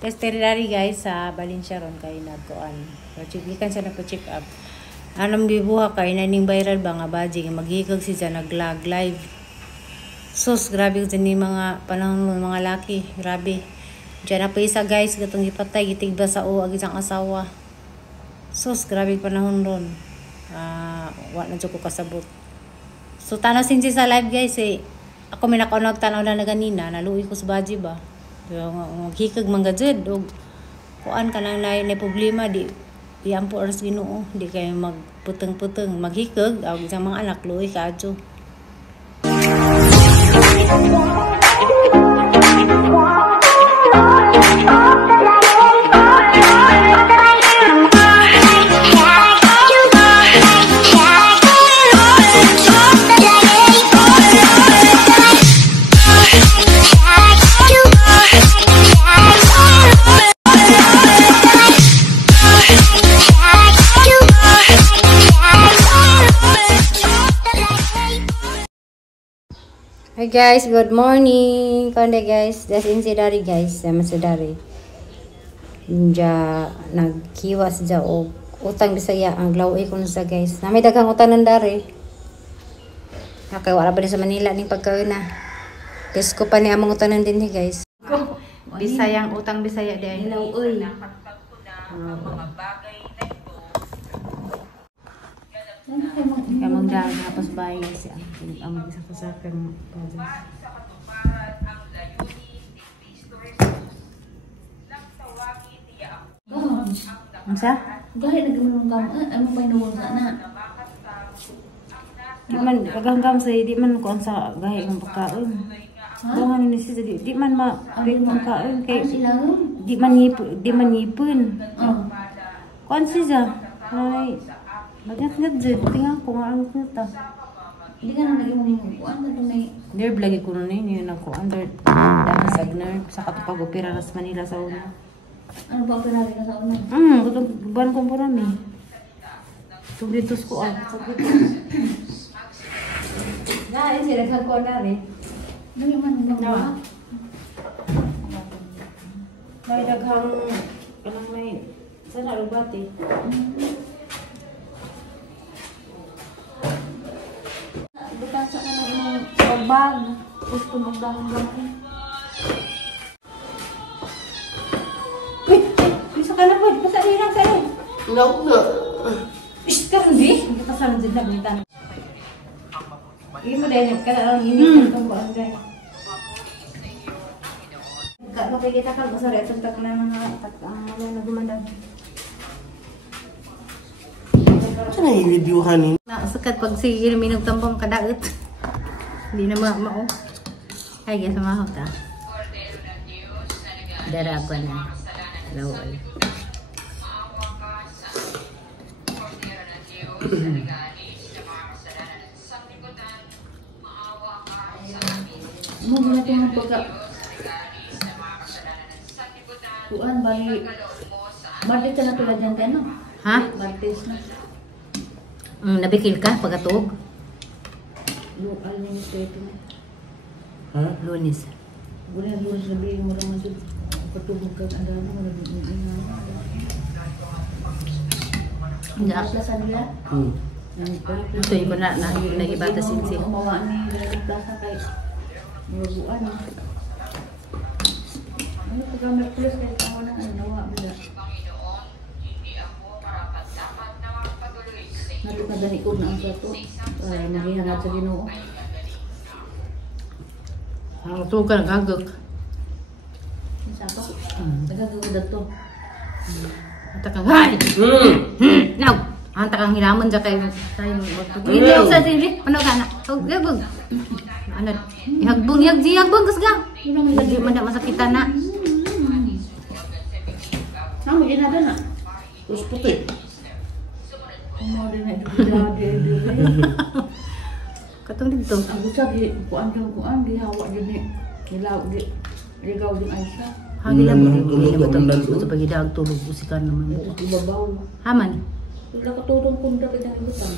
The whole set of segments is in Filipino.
Testinary guys sa Valencia ron kay nagkuan. So gikan siya nagpa-check up. Anong gibuha kay naning viral ba nga badging maghikag siya nag-lag live. Sus grabe din ni mga panahon mga laki, grabe. Diyan na pa isa guys gatong gipatay gitigba sa ag isang asawa. Sus grabe panahon ron. Wa na jud ko kasabot. So tanaw sinsi sa live guys ako may nakaunag tanaw na ganina naluoy ko sa baji ba. Maghikag man gajud og kuan ka nang nay problema di ampo oras Ginoo di kay magputeng-puteng maghikag og isang mga anak luoy kadto. Hi guys, good morning. Konde guys, das insidari guys, sama sedari. Ja nagkiwas ja og utang Bisaya ang glaway kun sa guys. Nami daghang utang nandari. Nakay wala ba sa Manila ning pagkawin na. Guys ko pa ni among utang din guys. Bisayang utang Bisaya di ay. Hello oy. Mga bagay na ito. Kamang dahil tapos bayan siya ang mag-isa-kasakang Masa? Gahit nagkamanunggam, ano pa inuwag na? Di man, kaganggam sa di man kuan sa gahit ng pagkaon. Buhan ni siya, di man ma-rin ng pagkaon. Di man ngipon. Kuan siya, ay, magnet-net dyan, tingnan ko nga ang kuta. Hindi ka na lagi mo kuan na tunay. Nerve lagi ko na yun ako under damasag nerve sa katupag-opera sa Manila sa una. Ano ba pinari ka sa una? Kutong buwan kong parami. Tuglitos ko Nah, sila sa ko na rin. Ano man Nawa. May daghang kanang may sana rubati. Butasa ka ng imong pagbag. Gusto mong dahon gamay. Bisa ka na po. Basta rin lang sa'yo. No. Ish ka hindi. Hindi ka sana dyan naglitan. Hindi mo dahil ka na lang initin itong buwan guys. Makikita ka masari at tag na mga nagumandag. Saan na i-review ka ni? Nakasakat pag sige minog tampong kadaot. Hindi na mao. Ay guys, samaho ta. Daraba na. Lawal. Mo natin ang pagka kuan bali. Martes na tulad yan tayo, no? Ha? Martes na. Nabikil ka pagkatog? Lunes pwede na. Ha? Lunes. Lunes sabihin mo naman dito. Patubog ka ang dami mo nabing Hindi. Plaza nila? Ito yung ko na nagibata sinsi. Umawa ni Plaza kay Mabuan. Ano pag Merkulis kaya ako na nawa bila. Nato na gani ko na ang sato. Maghihangat sa Ginoo. Ang ito ka nagagag. Sapa ko. Nagagawid to. Anta kang hay! Now! Anta kang hilaman dyan kayo tayo magtugtog. Hindi ako sa sili. Ano ka na? Gagag. Ano? Ihagbong, ihagbong. Kasga. Hindi man na masakitan na. Saan mo ginada na? Terus puti. Umari na ito. Katong dito. Ang gusto, kuan di hawa din nilaw di. Ligaw din ay siya. Hangin lang hindi na matang gusto pag hidag tulog usikan naman. Ibabaw mo. Haman? Wala ka tutong kung dapat ang ibutang.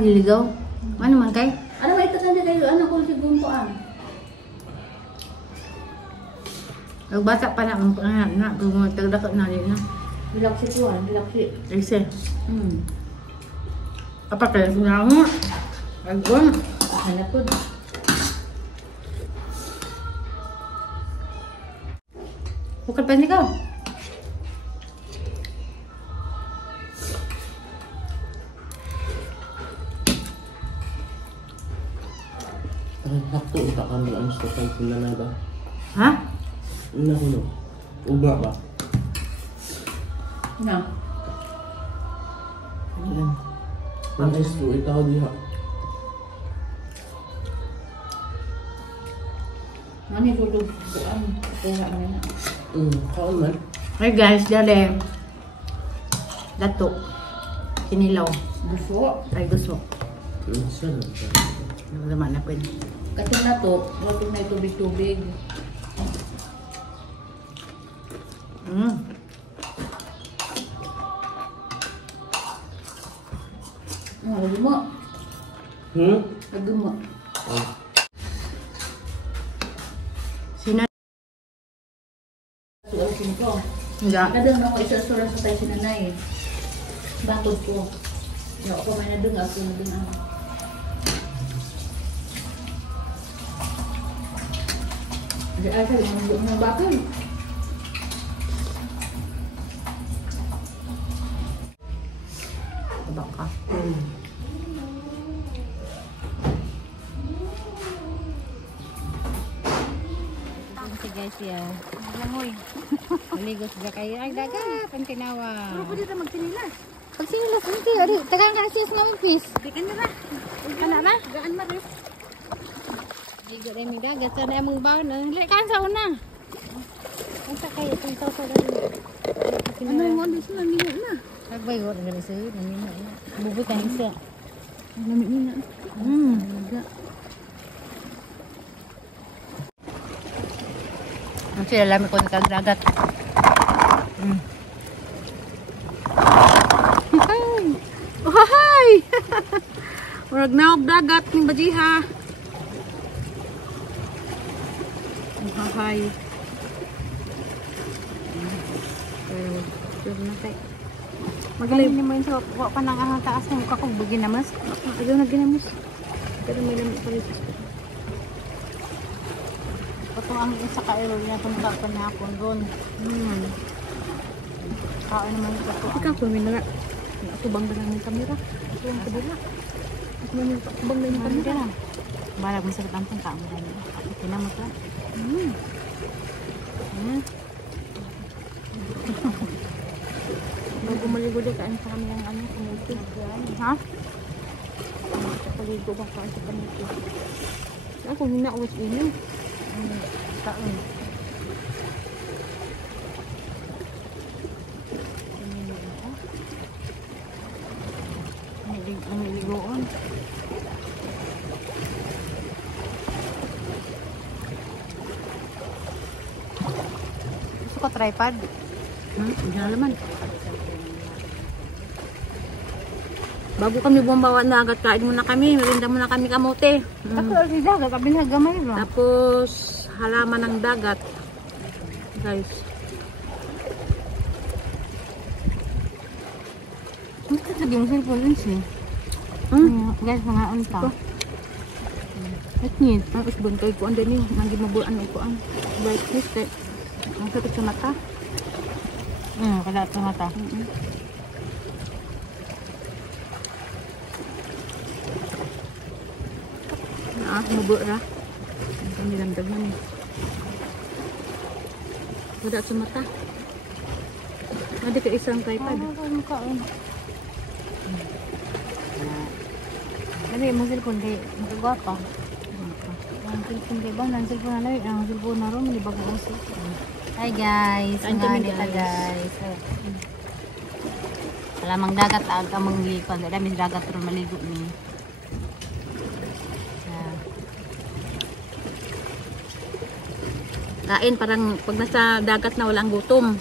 Giligaw? Ano man kay? Ano ba ito na kayo? Ano kung siguro ko ang? Nagbata pa na ang na kung tagdakot na rin na. Bilaksi tuan, bilaksi. Ayse. Hmm. Apa kaya na mo? Agwan. Hanap po. Bukan pa ikaw. Sakto ita ka ng ang stokal sila na ba? Ha? Ano ko no? Uga ba? Na. Ayan. Ang isto itaw diha. Mani tulog kuan. Kaya na. Kaon man. Hey guys, dali. Dato. Kinilaw. Gusto. Ay gusto. Sarap. Naman na pwede. Katong na to, wag na tubig-tubig. Lagi mo. Lagi mo. Sina? Suosin ko. Hindi. Kadang ako isasura sa tayo sinanay. Batod ko. Hindi ako may nadung ako nadung ako. Hindi ay sa mga batod. Baka. Okay guys, yan. Langoy. Maligos ba kayo? Ay, dagat. Ang tinawa. Pero pwede na magtinilas. Pag sinilas, hindi. Ari, tagaan ka na siya sa piece. Bikin na ba? Kana ba? Gaan ba rin? Ligo rin may dagat. Sana yung mga baon. Likan sa una. Ang sa kayo. Itong tao sa rin. Ano yung mga na niya na? Kagbay ko rin ganun sa'yo. Namina. Bubuy ka ng siya. Namit na. Ang sila lami ko ng dagat. Hi! Murag na og dagat ning bajiha. Hi. Magaling ni mo yung wa pa nang ang taas ng mukha ko ginamas. Ayaw na ginamas. Pero may lamig palit. Ito ang isa ka-ero niya kung nakapanapon ron. Kain naman ito ko. Ikaw po, may nara. Nakatubang na lang yung kamera. Ito ang kabila. Ito man yung pakubang na yung kamera. Barag mo sa katampang ka mo rin. Kinamot lang. Bago maligo din kaan sa kami ng ano, kamuti. Ha? Paligo ba kaan sa kamuti. Ako, hinauwas ini. Kaon. Ang ligoon. Gusto ko tripod? Diyan naman. Bago kami bumbawa na agad, kain muna kami. Merinda muna kami kamote. Ako already dagat. Sabi na gamay ba? Tapos, halaman ng dagat. Guys. Gusto lagi mo cellphone yun siya. Guys, mga unta. At nid, ang isbon kay ko ando ni, mandi mabuan ko ang brightness kay ang sakit sa mata. Kada ito mata. Mabura. Ang nilamdag na ni. Wala sa mata. Madi ka isang tripod. Lagi mo cellphone kay magagwapa. Ang cellphone kay ba? Ang cellphone na lang. Ang cellphone na rin. Malibag mo ang cellphone. Hi guys. Kain kami, Mga nita guys. guys. Alamang dagat ang kamang likod. Dami dagat rin maligo ni. Kain parang pag nasa dagat na walang gutom.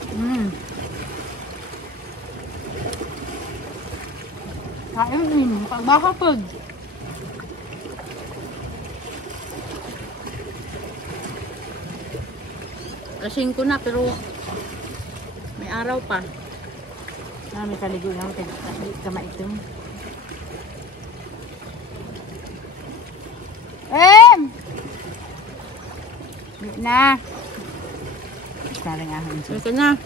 Kain din. Pagbaka pag. Alas 5 na pero may araw pa. May kaligo lang kamay ito. Na. Saling ahon siya. Ito na.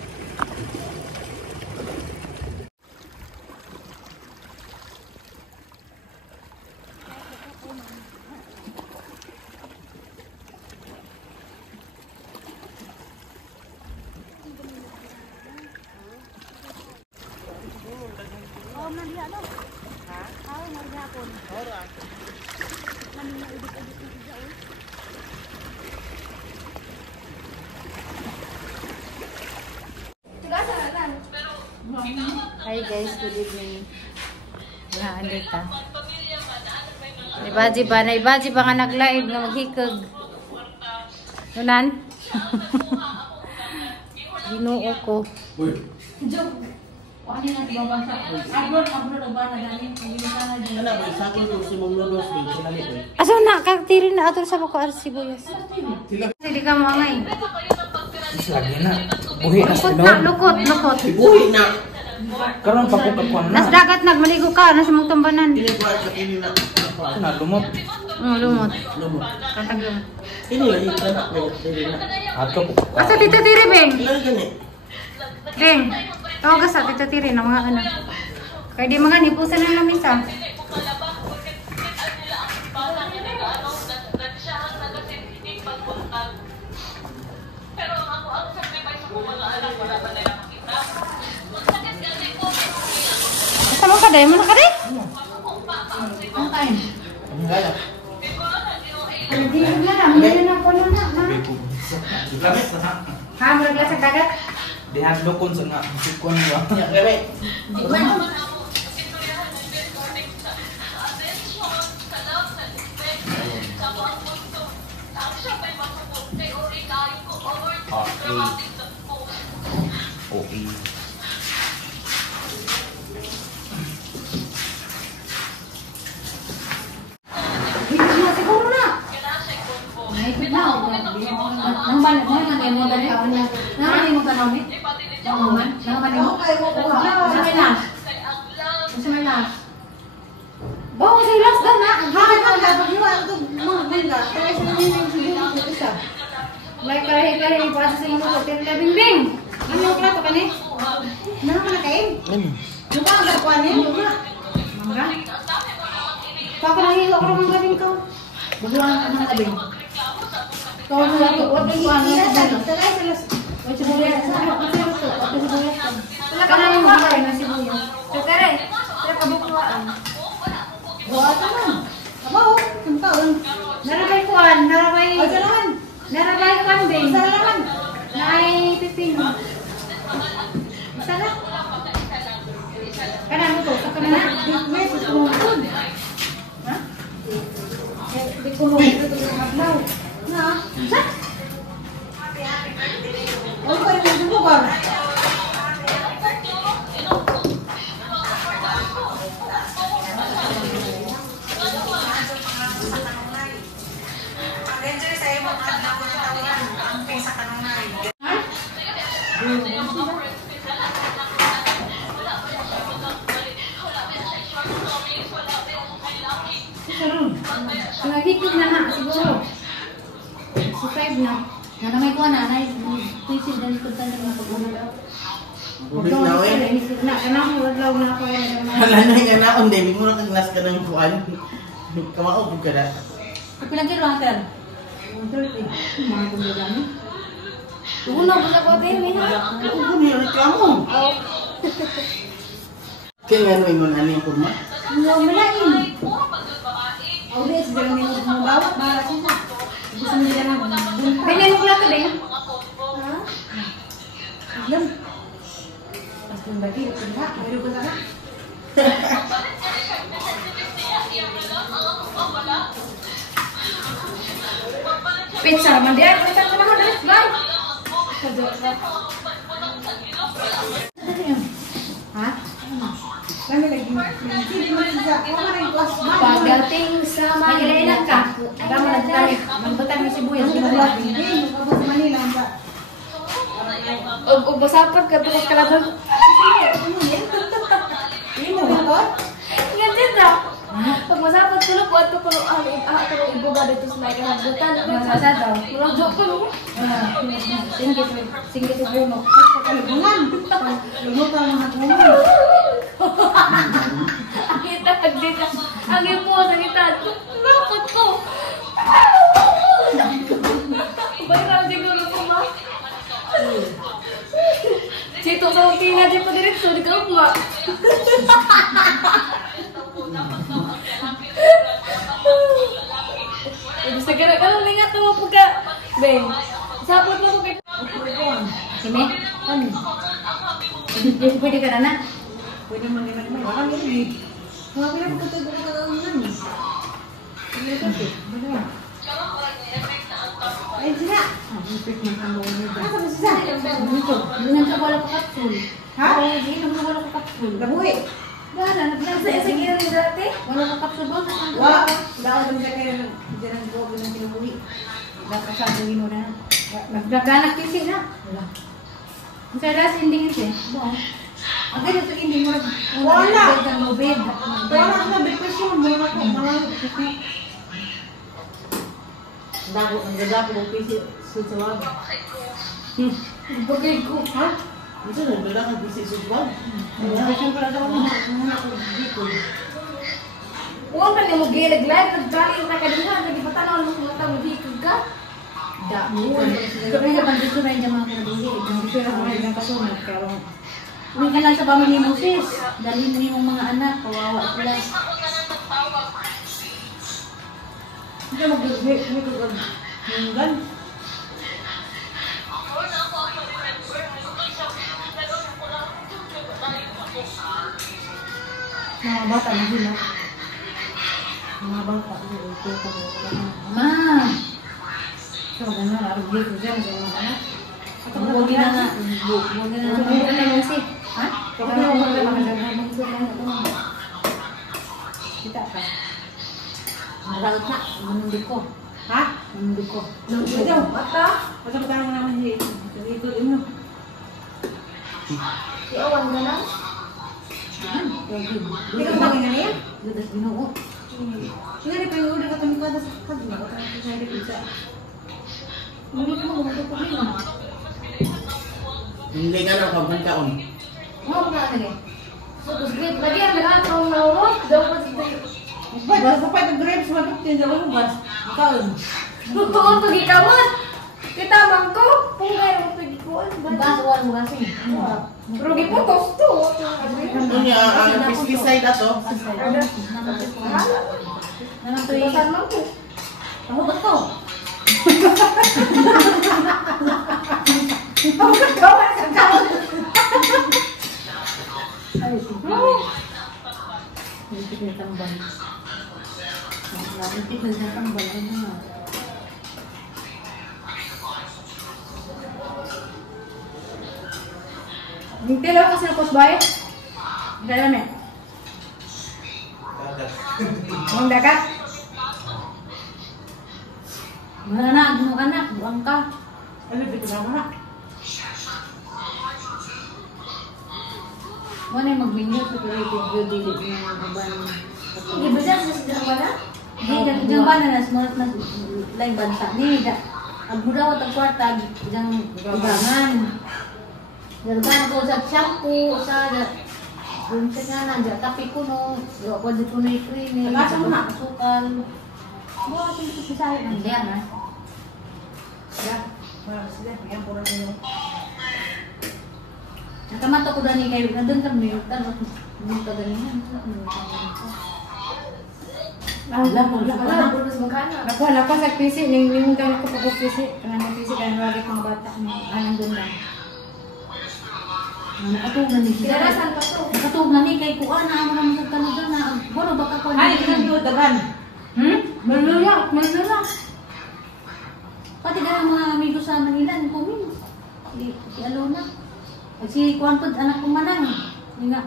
Hi guys, good evening. Andit ta. Ibaji pa nga nag-live nga maghikag. Nunan? Ginoo ko. Uy. Ano ba? Sakol ko si Mong Lodos. Sinali ko. Aso na, kaktirin na ato sa bako arsibuyas. Hindi ka mo angay. Lagi na. Buhi na Lukot na, lukot. Buhi na. Karon pa ko kakuan na. Nas dagat nagmaligo ka, nasa mong tambanan. Ini ko at ini na. Na lumot. Lumot. Lumot. Katag lumot. Ini lagi ka na. Ini na. Ato ko. Asa tita tiri, Beng? Lagi gani. Beng, tawag ka sa tita tiri ng mga anak. Kaya di mga nipusan ng lamisa. Basta mo ka day? Muna ka day? Ang kain? Ang gala. Hindi na lang. Hindi na ako na. Lamit na ha. Ha, mula sa dagat? Dihat dokon sa nga sikuan ba. Ya, gawe. Okay. Siguro na. Naipit na ako. Nang balik mo, nang mo dali ka na. Nang mo ka namin? Oo man. Nang mo. Sa na. Sa na. Bawa sa ilas daw na. Bakit ang dapat niyo ito mga benda? Kaya sa namin yung siguro ko isa. May karahi-karahi para sa inyo hotel na bingbing. Ano yung plato ka ni? Nang ka na kain? Yung pa ang dakuan niya? Mangga? Baka nahigo ako ng galing ko. Bubuhan ka ng labing. Kau na lang ito. Huwag yung kuhan. Huwag sibuyas. Huwag sibuyas. Wala ka na yung buhay na sibuyas. Kare, kaya kabukuhaan. Buhat naman. Abaw, ang taon. Narabay kuhan. Narabay kuhan din. Naay pipin. Basta na. Kanan mo to. Sa kanan. May susunod. Ha? Di ko mo ito yung maglaw. Na? Sa? Ano kayo yung bubar? Nagkikit na nga, siguro. Subscribe na. Nanamay ko na, naisip din ko talaga na pag-unaw. Bubig na eh. Kanang wadlaw na ako. Halanay ka na kung hindi mo na kaglas ka ng kuhan. Kamaog ka na. Pinagkiro ang ter. Mga kumagano. Tugunaw ko sa kote, Mina. Ano yung reklamo? Kaya nga ano yung ano yung kurma? Malain. Ulit, siguro may mabawa. Para siya. Gusto mo nila na. Ganyan mo lang ka din. Ha? Alam. Tapos yung bagi, ito na. Mayroon ko na. Pizza naman din. Pizza naman din. Bye. Ha? Kami lagi. Pagdating sa Manila ka. Agama nagtarik. Magbutang ng sibuyas. O basapat ka tukod kalabang. Hindi mo ba ito? Ganyan na. Pag masapat ko na po, ato ko ng ibuga dito sa may kahabutan. Masa daw. Murag ko no? Singkit sa puno. Kalungan. Lumot ang mga tulong. Ang kita pagdita. Ang ipo sa kita. Lapot ko. Bayral siguro ko ba? Sito sa utina di pa diretso. Di ka ba? Gusto ka na kalong lingat na mo po ka. Ben, sapot mo po kay... Sini? Ano? Pwede ka na na? Pwede man naman naman. Baka meron eh. Mga pinapagkatid ko na lang. Ay, sila. Nasa ba sila? Dito. Ganyan sa wala ko kapsul. Ha? Dito sa wala ko kapsul. Nabuhi. Gana, nagdasa sa kira ni dati. Wala ko kapsul ba? Wala. Wala ka siya kaya dyan ang buwag ng pinubuhi. Nagkasabi mo na. Nagdaganak kasi na. Wala. Ang saras, hindi kasi. Ang ganito hindi mo. Wala. Lubid. Wala ka na depression. Wala ko. Wala ko. Dago, ang gagapo ng pisi sa wag. Bagay ko. Ha? Ito na, wala kang pisi sa wag. Depression pala daw mo. Huwag ka na mo gilag live. Nagdali na ka diha. Nagipatanaw mo kung mata mo dito ka. Kaya naman gusto na yung mga kanabuhi. Gusto na mga ibang kasunod. Pero uwi ka lang sa pamilya mo sis. Dalhin mo yung mga anak. Kawawa sila. Hindi mag-hinggan. Mga bata na sila. Mga bangka. Ma! So, gano'n. Arag dito dyan sa mga anak. Huwag na nga. Huwag na nga. Huwag na nga si. Ha? Huwag na nga. Kita ka. Marag na. Manundi ko. Ha? Manundi ko. Ito, bata. Basta ba tayo naman dito? Ito, ino. Si Awan na lang. Hindi ka ba ganyan yan? Gadas binuo. Sige, pero ulit ka tumikada sa kanya. Baka natin sa hirap isa. Hindi ka mo gumawa ko rin. Hindi ka na pagpuntaon. Mo na ni. So, great. Lagi ang nag-atong naurot. Daw po dito. Ba't sa pwede grapes matutin sa ulubas? Ikaw. Tuon to gikamot. Kita man ko. Pungay mo to gikuan. Bas, wala mo kasi. Pero giputos to. Ano niya, ang pesticide ato. Naman to yung... Basan man ko. Ako ba to? Ay, sige. Hindi ko tambal. Hindi ko tambal. Ano na? Hindi lang kasi na kusbay. Hindi lang eh. Ang dagat. Mga anak, buang ka. Ano, dito na mga. Mana yung mag-minute sa creative dili ng mga ban. Hindi ba siya sa sidang wala? Di jang ban na smart na lain bansa ni da. Ang budaw at kwarta jang ubangan. Dargan ko sa shampoo sa dun sa nga na tapi kuno, yo ko di kuno i-cream. Nagasa mo na. Sukal. Mo atin dito sa sayo ng diyan na. Ya, sige, yan po rin yun. Nakamato ko dani kay nandun kami tanong dito ganyan. Wala, bonus magkano? Ako sa PC, ning ka ko pag PC, kanang PC kan wala kang bata anong doon lang. Nakatug na ni siya. Darasan pa to. Nakatug na ni kay kuan na amo naman sa kanod na. Bono baka ko. Ay, ilan yung dagan? Maluya. Pati ka mga amigo sa Manila, kumin. Si Alona. Si kuan pod anak ko manang. Nga.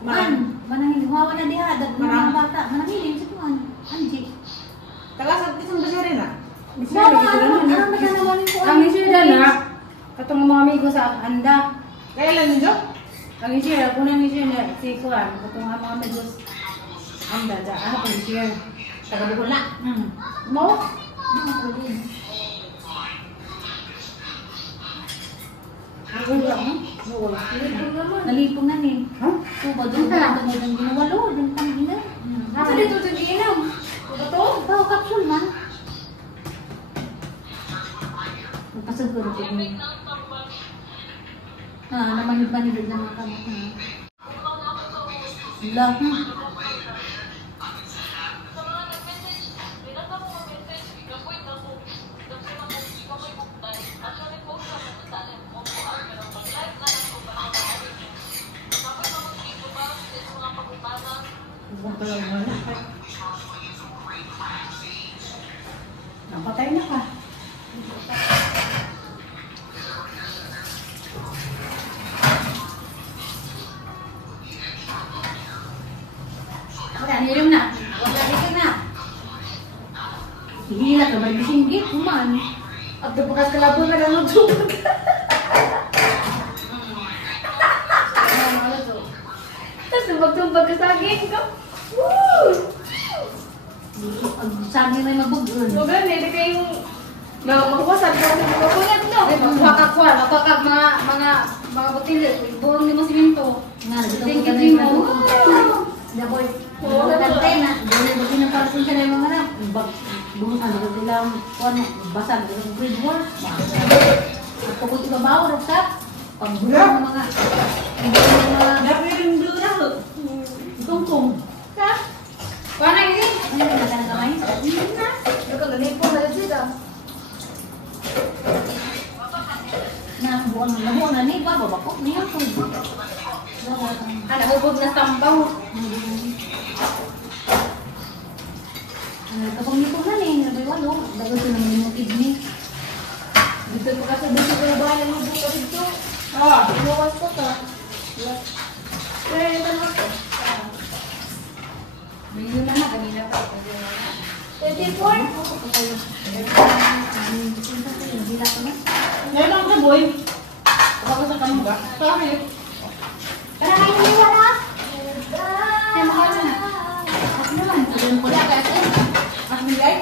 Manang hawa na diha dag mga bata. Manang si kuan. Anji. Tagasag isang basa rin ah. Baba, ano ba naman ko? Kami sila na, Katong mga amigo sa Anda. Kailan nito? Ang i-share, ako na i-share na si Kuan. Katong mga amigo sa Anda. Ano pa i-share? Taga-bukol na. Mo? Ako din. Ako lang. Nalipong na ni. Ha? Tuba doon ka. Tuba doon ginawalo. Doon pang gina. Asa dito sa giinom? Ito? Bao kapsul man. Magpasag ko rin ni. Namanid-manid na mga kamot na. Lang. Napatay na ka. Wala, nilang na. Wala dito na. Hila ka ba? Bisinggit, kuman. At dapakas kalabo na lang ito. Tapos tumbag-tumbag ka sa akin ko. Woo! Pag sabi may mabugun. So ganun, hindi kayong magwasan ko sa mga kulat, no? Magwakak mga butil, buong lima siminto. Nga, nagito ko Tingkit ganun mo. Daboy. Kantay na. Doon ay bagay na para sa kanay mga anak. Doon ano ko bilang ano basag ng grade 1. At pagod ibabaw ruksak. Pagbulang ng mga Dapat yung doon ako. tungtong. Ha? Paano ini? Ano yung naganagamay? Ito ganito na dito. Na buwan na ni ba babako niya ko. Ano ubog na tambaw. Kapag nito na ni nabay walo, dagat ko naman yung kidney. Dito ko kasi dito ko bahay mo buka dito. Ah, Iwawas ko to. Kaya ito mo to. May na kanina pa. 24? ngayon ako sa boy. Ako sa kanong ba? Bakit? Karang ay niwala. Kaya makala na. Ako naman, doon ko lang kasi. Ah, nilay?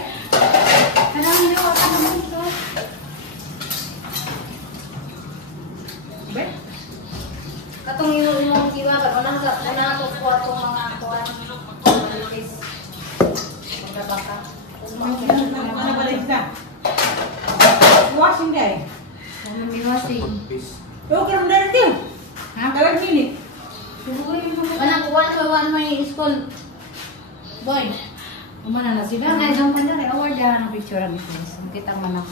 Karang niwala ka naman ito. Bet? Katong yung kiwa ba unang to ko atong mga kuan. Malipis. Pagkabaka. Ano ba rin isa? Washing day. Ano miwasing. Pero karoon na rin Ha? Karoon minute. Anak ko wala ba may school. Boy. Umana na sila. Nga isang pandari award yan ang picture ang business. Kita man ako.